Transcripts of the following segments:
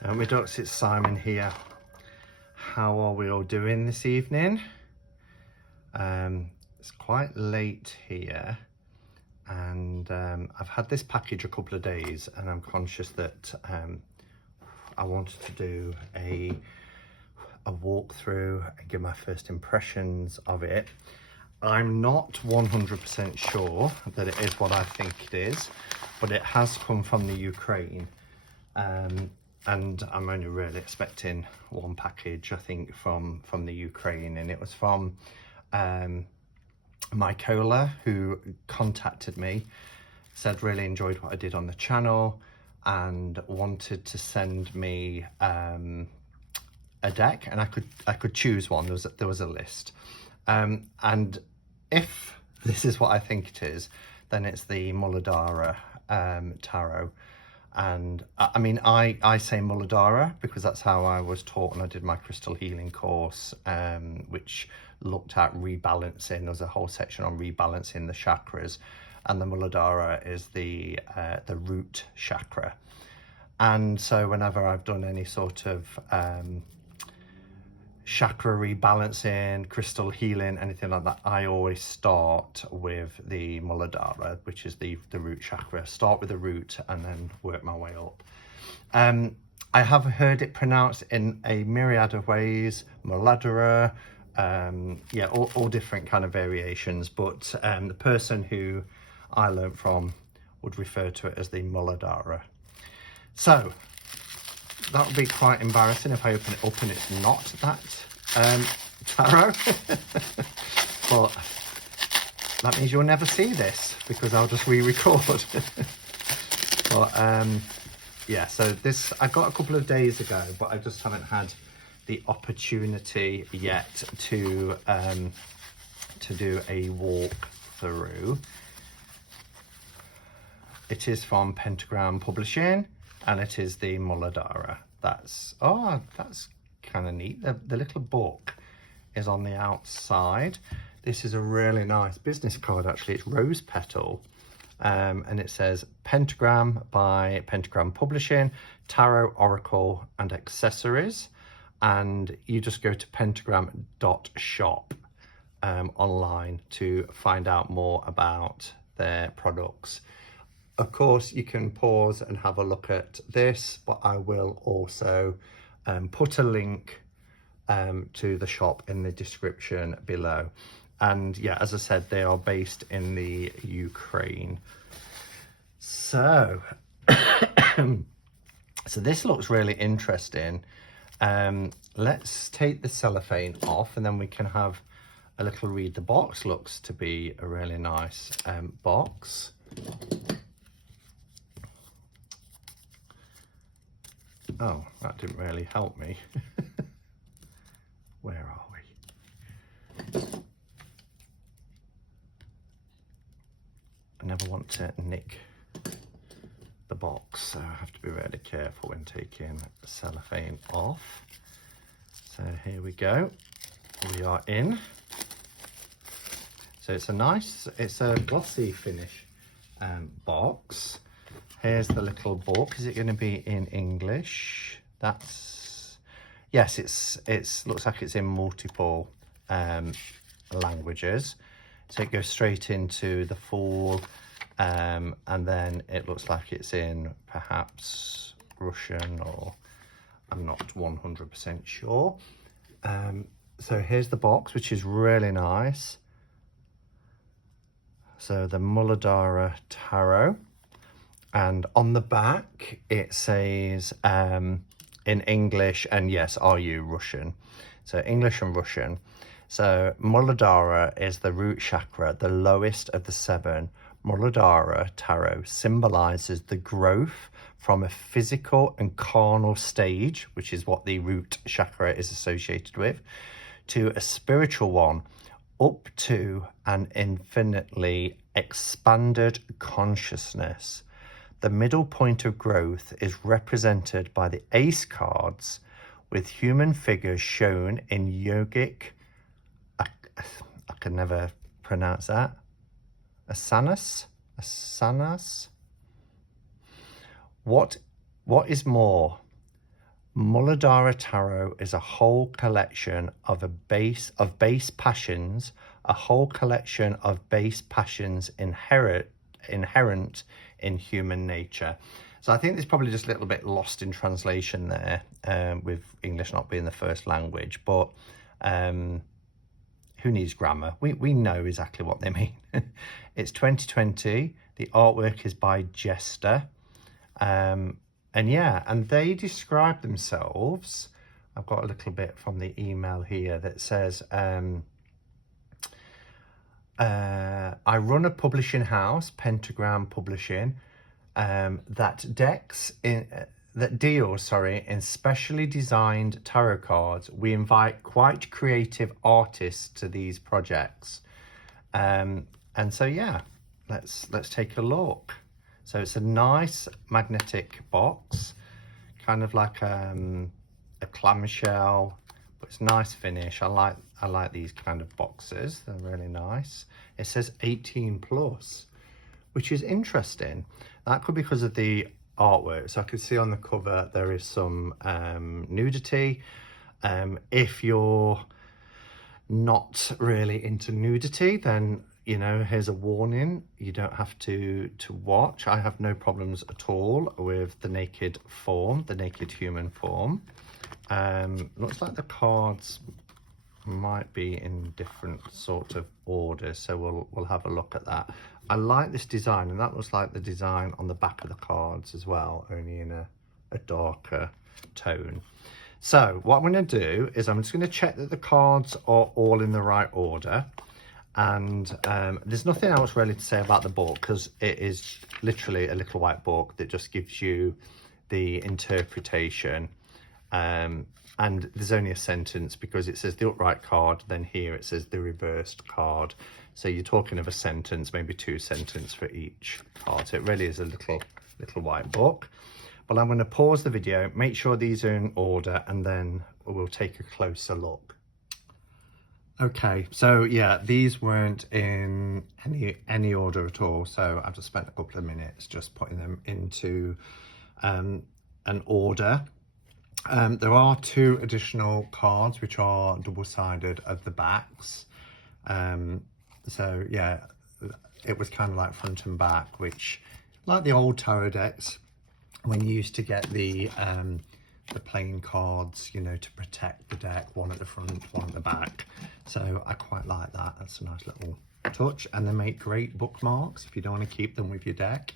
My ducks, it's Simon here. How are we all doing this evening? It's quite late here, and I've had this package a couple of days, and I'm conscious that I wanted to do a walkthrough and give my first impressions of it. I'm not 100% sure that it is what I think it is, but it has come from the Ukraine. And I'm only really expecting one package, I think, from the Ukraine, and it was from Mykola, who contacted me, said really enjoyed what I did on the channel and wanted to send me a deck, and I could choose one. There was a list, and if this is what I think it is, then it's the Muladhara tarot. And I mean, I say Muladhara because that's how I was taught when I did my crystal healing course, which looked at rebalancing. There was a whole section on rebalancing the chakras, and the Muladhara is the root chakra. And so whenever I've done any sort of chakra rebalancing, crystal healing, anything like that, I always start with the Muladhara, which is the root chakra. Start with the root and then work my way up. I have heard it pronounced in a myriad of ways, Muladhara, yeah, all different kind of variations, but the person who I learned from would refer to it as the Muladhara. So that would be quite embarrassing if I open it up and it's not that tarot. But that means you'll never see this because I'll just re-record. But yeah, so this I got a couple of days ago, but I just haven't had the opportunity yet to do a walk through. It is from Pentagram Publishing, and it is the Muladhara. That's kind of neat. The little book is on the outside. This is a really nice business card, actually. It's rose petal, and it says Pentagram by Pentagram Publishing, Tarot, Oracle and Accessories. And you just go to pentagram.shop online to find out more about their products. Of course, you can pause and have a look at this, but I will also put a link to the shop in the description below. And yeah, as I said, they are based in the Ukraine. So, so this looks really interesting. Let's take the cellophane off and then we can have a little read. The box looks to be a really nice box. Oh, that didn't really help me. Where are we? I never want to nick the box, so I have to be really careful when taking the cellophane off. So here we go. We are in. So it's a glossy finish box. Here's the little book. Is it going to be in English? Yes, it's looks like it's in multiple languages. So it goes straight into the full, and then it looks like it's in perhaps Russian, or I'm not 100% sure. So here's the box, which is really nice. So the Muladhara Tarot. And on the back, it says in English, and yes, are you Russian? So English and Russian. So Muladhara is the root chakra, the lowest of the seven. Muladhara tarot symbolizes the growth from a physical and carnal stage, which is what the root chakra is associated with, to a spiritual one, up to an infinitely expanded consciousness. The middle point of growth is represented by the ace cards, with human figures shown in yogic, I can never pronounce that, asanas. What is more, Muladhara Tarot is a whole collection of base passions, a whole collection of base passions inherent in human nature. So I think there's probably just a little bit lost in translation there, with English not being the first language, but who needs grammar? We know exactly what they mean. It's 2020. The artwork is by Jester. And yeah, and they describe themselves. I've got a little bit from the email here that says, I run a publishing house, Pentagram Publishing, that deals in specially designed tarot cards. We invite quite creative artists to these projects. And so yeah, let's take a look. So it's a nice magnetic box, kind of like a clamshell, but it's nice finish. I like these kind of boxes. They're really nice. It says 18 plus, which is interesting. That could be because of the artwork. So I can see on the cover there is some nudity. If you're not really into nudity, then you know, here's a warning. You don't have to watch. I have no problems at all with the naked form, the naked human form. Looks like the cards might be in different sort of order, so we'll have a look at that. I like this design, and that looks like the design on the back of the cards as well, only in a darker tone. So what I'm going to do is I'm just going to check that the cards are all in the right order. And there's nothing else really to say about the book, because it is literally a little white book that just gives you the interpretation. And there's only a sentence, because it says the upright card, then here it says the reversed card. So you're talking of a sentence, maybe 2 sentences for each card. So it really is a little white book. But I'm going to pause the video, make sure these are in order, and then we'll take a closer look. Okay, so yeah, these weren't in any order at all, so I've just spent a couple of minutes just putting them into an order. There are 2 additional cards which are double-sided at the backs. So yeah, it was kind of like front and back, which, like the old tarot decks, when you used to get the plain cards, you know, to protect the deck, one at the front, one at the back. So I quite like that. That's a nice little touch, and they make great bookmarks if you don't want to keep them with your deck.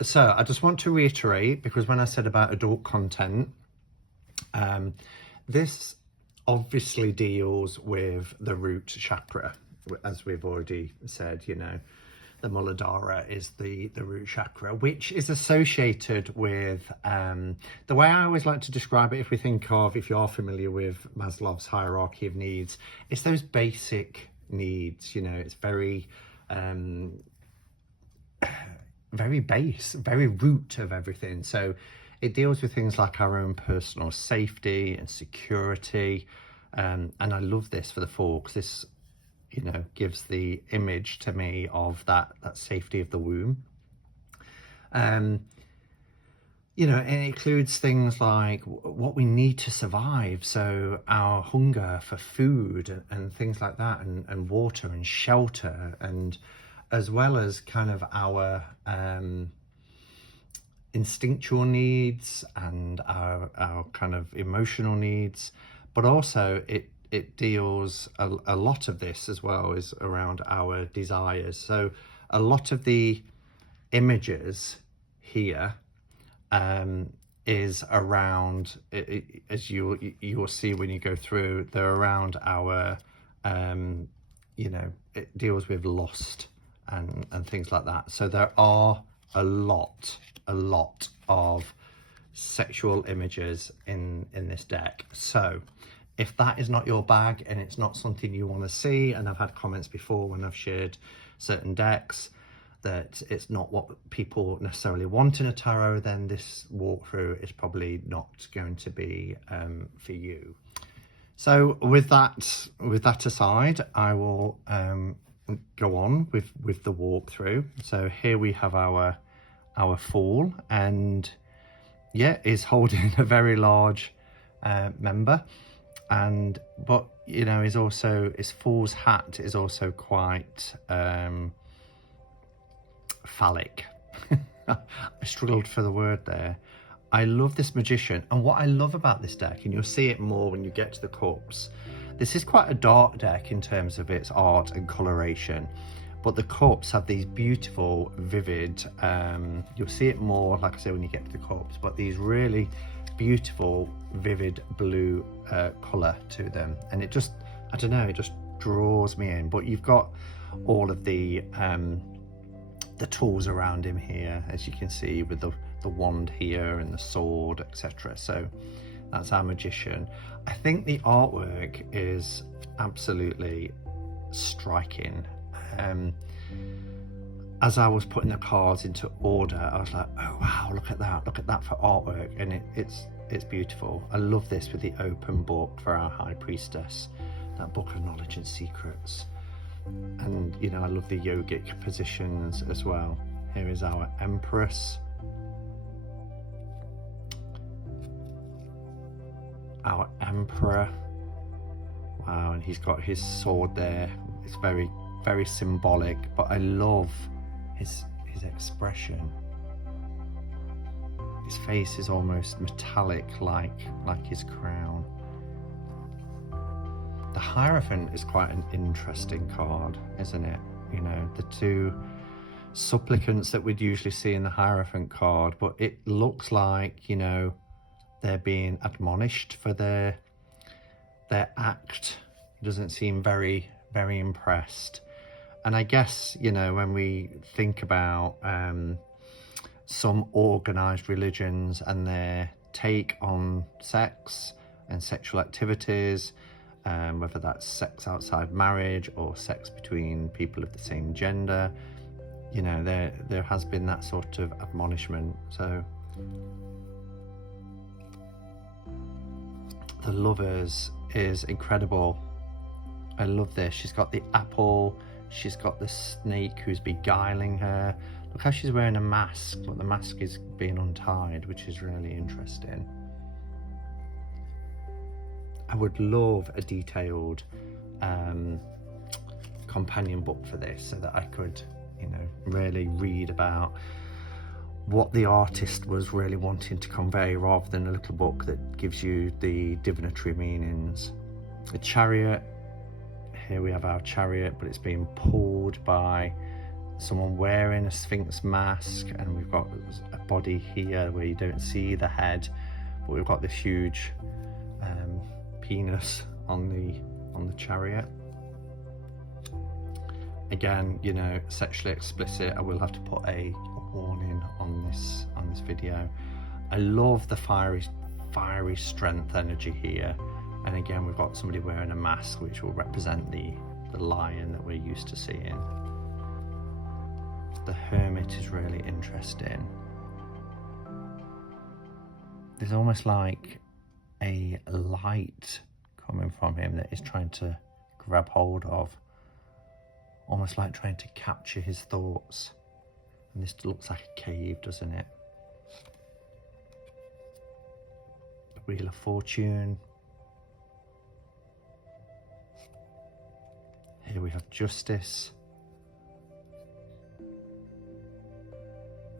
So I just want to reiterate, because when I said about adult content, this obviously deals with the root chakra, as we've already said. You know, the Muladhara is the root chakra, which is associated with, the way I always like to describe it, if you are familiar with Maslow's hierarchy of needs, it's those basic needs. You know, it's very base, very root of everything. So it deals with things like our own personal safety and security. And I love this for the Fool, because this, you know, gives the image to me of that safety of the womb. You know, it includes things like what we need to survive. So our hunger for food and things like that, and water and shelter, and as well as kind of our instinctual needs and our kind of emotional needs. But also it deals, a lot of this as well is around our desires. So a lot of the images here is around, as you'll see when you go through, they're around our, you know, it deals with lust and things like that. So there are a lot of sexual images in this deck. So if that is not your bag and it's not something you want to see, and I've had comments before when I've shared certain decks that it's not what people necessarily want in a tarot, then this walkthrough is probably not going to be for you. So with that aside, I will go on with the walkthrough. So here we have our Fool, and yeah, is holding a very large member, but you know, is also, his fool's hat is also quite phallic. I struggled for the word there. I love this magician, and what I love about this deck, and you'll see it more when you get to the cups, this is quite a dark deck in terms of its art and coloration, but the cups have these beautiful vivid, you'll see it more, like I say, when you get to the cups, but these really beautiful vivid blue colour to them, and it just, I don't know, it just draws me in. But you've got all of the tools around him here, as you can see, with the wand here and the sword, etc. So that's our magician. I think the artwork is absolutely striking. As I was putting the cards into order, I was like, oh wow, look at that for artwork, and it's beautiful. I love this with the open book for our High Priestess, that book of knowledge and secrets. And you know, I love the yogic positions as well. Here is our Empress, our Emperor. Wow, and he's got his sword there. It's very, very symbolic, but I love his expression. His face is almost metallic, like his crown. The Hierophant is quite an interesting card, isn't it? You know, the two supplicants that we'd usually see in the Hierophant card, but it looks like, you know, they're being admonished for their act. It doesn't seem very, very impressed. And I guess, you know, when we think about some organized religions and their take on sex and sexual activities, whether that's sex outside marriage or sex between people of the same gender, you know, there has been that sort of admonishment. So the Lovers is incredible. I love this. She's got the apple, she's got the snake who's beguiling her. Look how she's wearing a mask, but the mask is being untied, which is really interesting. I would love a detailed companion book for this, so that I could, you know, really read about what the artist was really wanting to convey, rather than a little book that gives you the divinatory meanings. The Chariot, here we have our Chariot, but it's being pulled by someone wearing a Sphinx mask, and we've got a body here where you don't see the head, but we've got this huge penis on the Chariot. Again, you know, sexually explicit. I will have to put a warning on this video. I love the fiery strength energy here, and again we've got somebody wearing a mask, which will represent the lion that we're used to seeing. The Hermit is really interesting. There's almost like a light coming from him that is trying to grab hold of, almost like trying to capture his thoughts. And this looks like a cave, doesn't it? The Wheel of Fortune. Here we have Justice.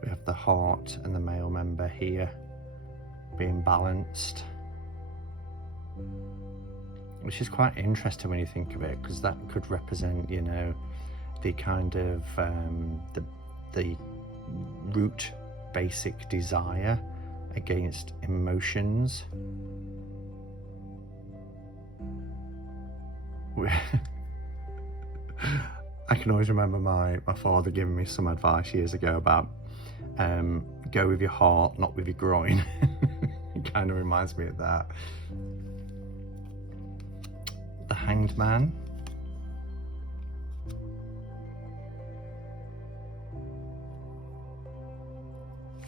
We have the Heart and the male member here being balanced, which is quite interesting when you think of it, because that could represent, you know, the kind of the root basic desire against emotions. I can always remember my father giving me some advice years ago about go with your heart, not with your groin. It kind of reminds me of that. The Hanged Man.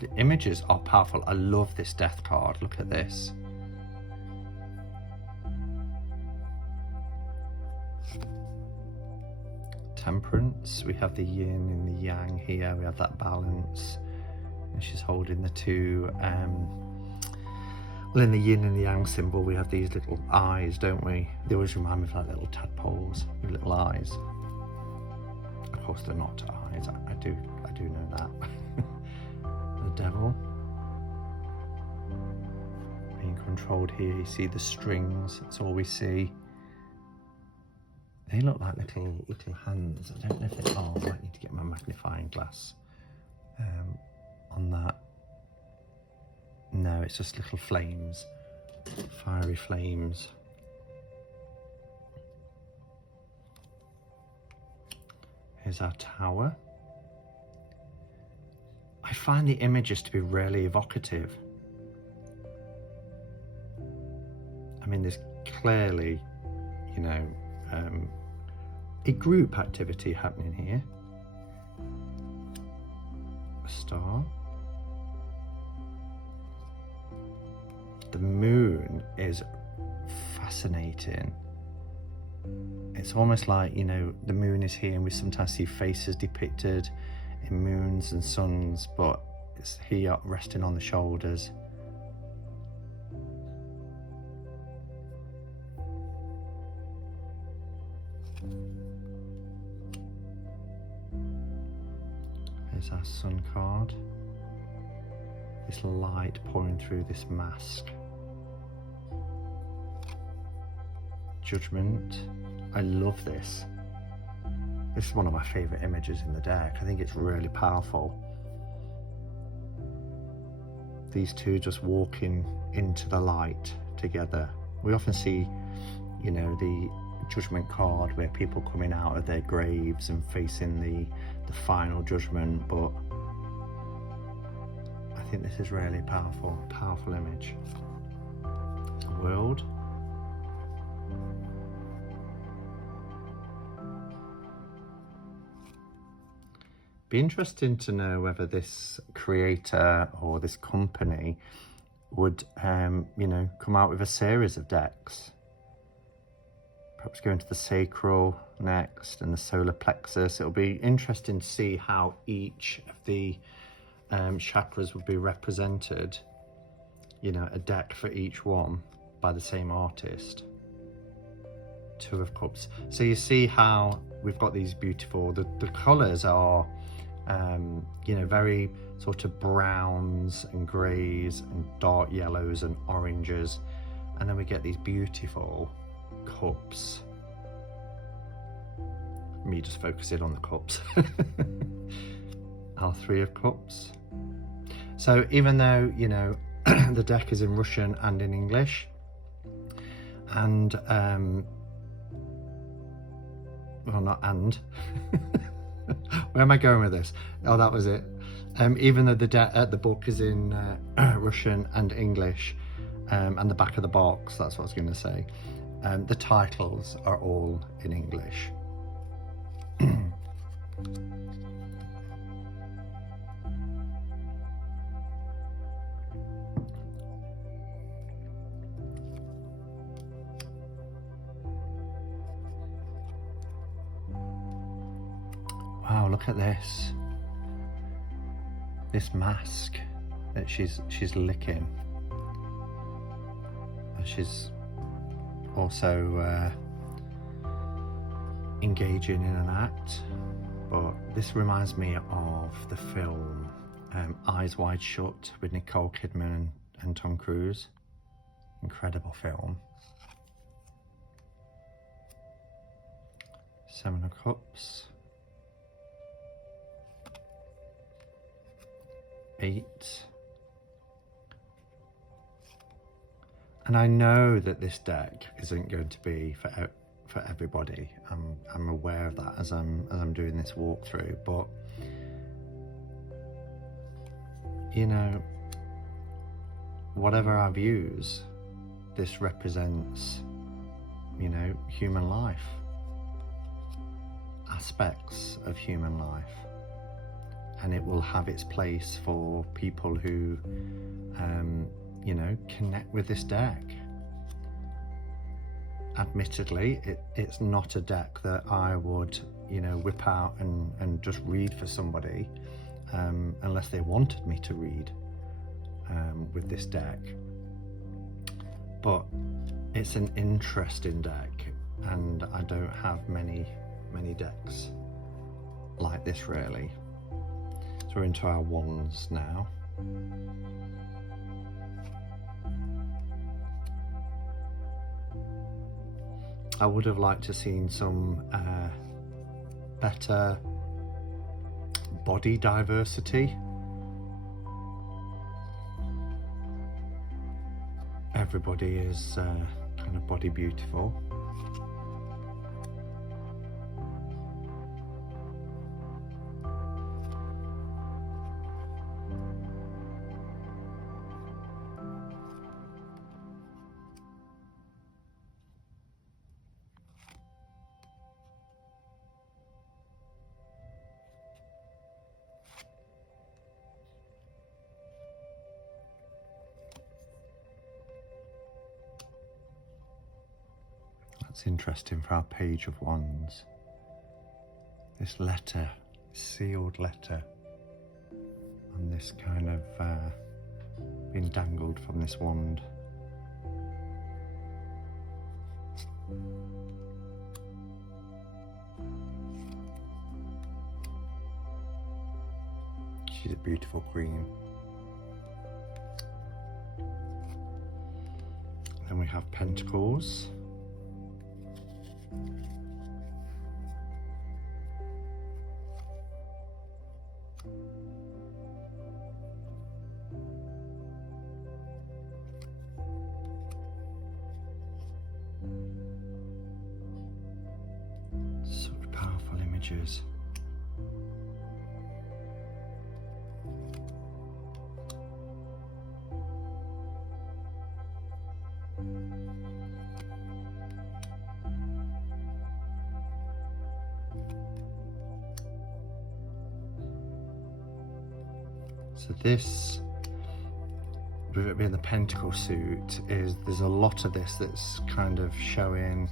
The images are powerful. I love this death card. Look at this. Temperance. We have the yin and the yang here. We have that balance. And she's holding the two in the yin and the yang symbol, we have these little eyes, don't we? They always remind me of like little tadpoles with little eyes. Of course, they're not eyes. I do know that. The devil being controlled here. You see the strings. That's all we see. They look like little hands. I don't know if they are. I might need to get my magnifying glass on that. No, it's just little flames, fiery flames. Here's our tower. I find the images to be really evocative. I mean, there's clearly, you know, a group activity happening here. A star. The moon is fascinating. It's almost like, you know, the moon is here and we sometimes see faces depicted in moons and suns, but it's here resting on the shoulders. There's our sun card. This light pouring through this mask. Judgment. I love this. This is one of my favourite images in the deck. I think it's really powerful. These two just walking into the light together. We often see, you know, the judgment card where people coming out of their graves and facing the final judgment, but I think this is really powerful image. The world. Be interesting to know whether this creator or this company would, you know, come out with a series of decks. Perhaps go into the sacral next and the solar plexus. It'll be interesting to see how each of the chakras would be represented. You know, a deck for each one by the same artist. Two of Cups. So you see how we've got these beautiful, the colours are, you know, very sort of browns and greys and dark yellows and oranges. And then we get these beautiful cups. Me just focusing on the cups. Our Three of Cups. So even though, you know, the deck is in Russian and in English, and well, not and. Where am I going with this? Oh, that was it. Even though the book is in Russian and English, and the back of the box, that's what I was going to say, the titles are all in English. Wow, look at this. This mask that she's licking. And she's also engaging in an act. But this reminds me of the film Eyes Wide Shut with Nicole Kidman and Tom Cruise. Incredible film. Seven of Cups. 8. And I know that this deck isn't going to be for everybody. I'm aware of that as I'm doing this walkthrough, but you know, whatever our views, this represents, you know, human life, aspects of human life. And it will have its place for people who, you know, connect with this deck. Admittedly, it's not a deck that I would, you know, whip out and just read for somebody, unless they wanted me to read with this deck. but it's an interesting deck, and I don't have many decks like this really. So we're into our wands now. I would have liked to seen some better body diversity. Everybody is kind of body beautiful. That's interesting for our Page of Wands. This letter, sealed letter, and this kind of being dangled from this wand. She's a beautiful queen. Then we have Pentacles. Such powerful images. So this, with it being the Pentacle suit, there's a lot of this that's kind of showing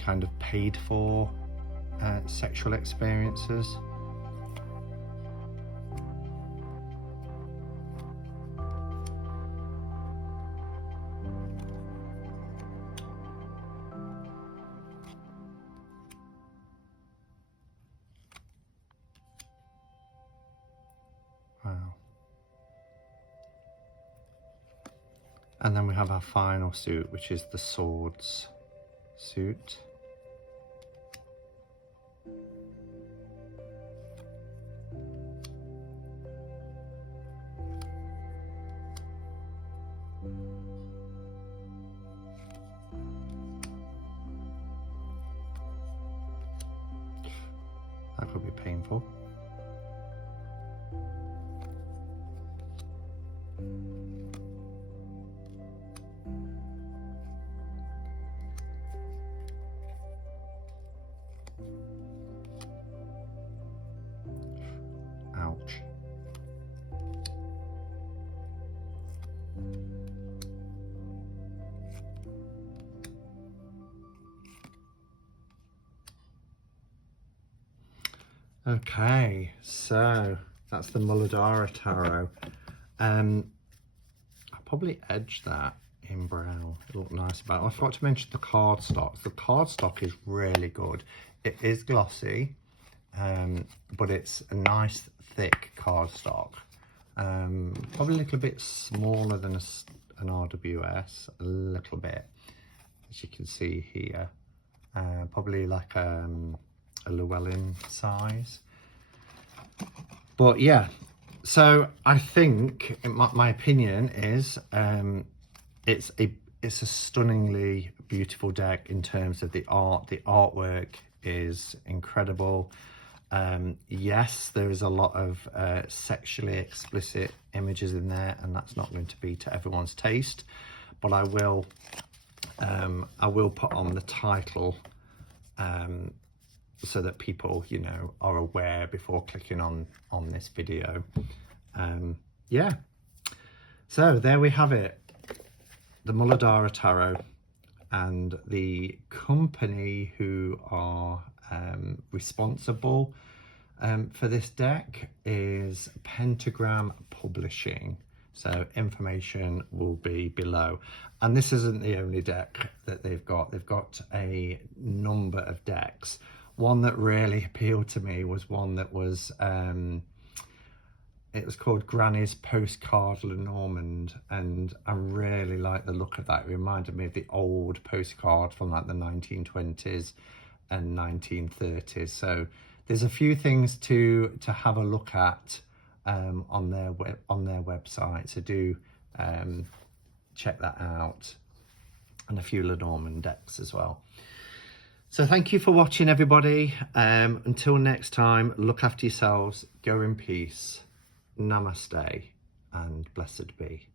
kind of paid for sexual experiences. Wow. And then we have our final suit, which is the Swords suit. That could be painful. Ouch. Okay, so that's the Muladhara Tarot. I'll probably edge that in brown. It'll look nice about it. I forgot to mention the cardstock. The cardstock is really good. It is glossy, but it's a nice thick cardstock. Probably a little bit smaller than an RWS, a little bit, as you can see here. Probably like a Llewellyn size. But yeah, so I think my opinion is it's a stunningly beautiful deck in terms of the art. The artwork is incredible. Yes, there is a lot of sexually explicit images in there, and that's not going to be to everyone's taste, but I will put on the title so that people, you know, are aware before clicking on this video. Yeah, so there we have it, the Muladhara Tarot, and the company who are responsible for this deck is Pentagram Publishing. So information will be below. And this isn't the only deck that they've got. They've got a number of decks. One that really appealed to me was one that was, it was called Granny's Postcard Lenormand, and I really like the look of that. It reminded me of the old postcard from like the 1920s and 1930s. So there's a few things to have a look at on their website, so do check that out, and a few Lenormand decks as well. So thank you for watching, everybody. Until next time, look after yourselves, go in peace, namaste, and blessed be.